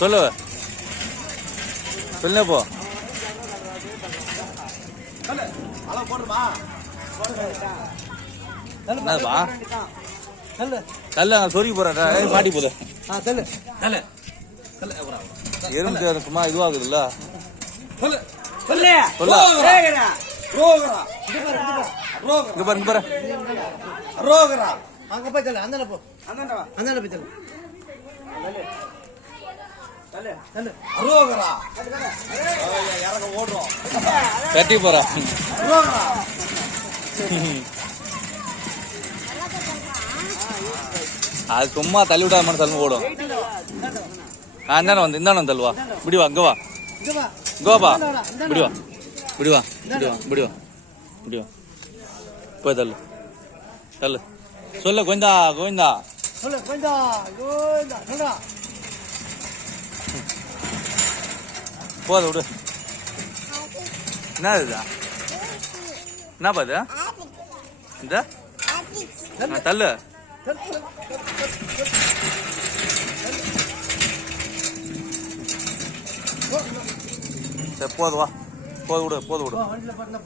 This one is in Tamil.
சொல்லு சொல்லு போ. என்னப்பா கல்ல சொருகி போறா மாட்டி போகுது. எறும்பு சும்மா இதுவாகுதுல்ல. கட்டி போறா. அது சும்மா தள்ளி விடாத மாதிரி தள்ளு ஓடும். வந்து இந்தானு தள்ளுவா. இப்படி வா, இங்க வா, கோபா, இப்படி வா, இப்படி வா, இப்படி வா, இப்படி வா, இப்படி வா. போய் தள்ளு தள்ளு. சொல்ல கோவிந்தா கோவிந்தா. போத விடு. என்ன இதுதா? என்ன பாது இந்த தள்ளு. சரி போது வா, போது விடு, போது விடு.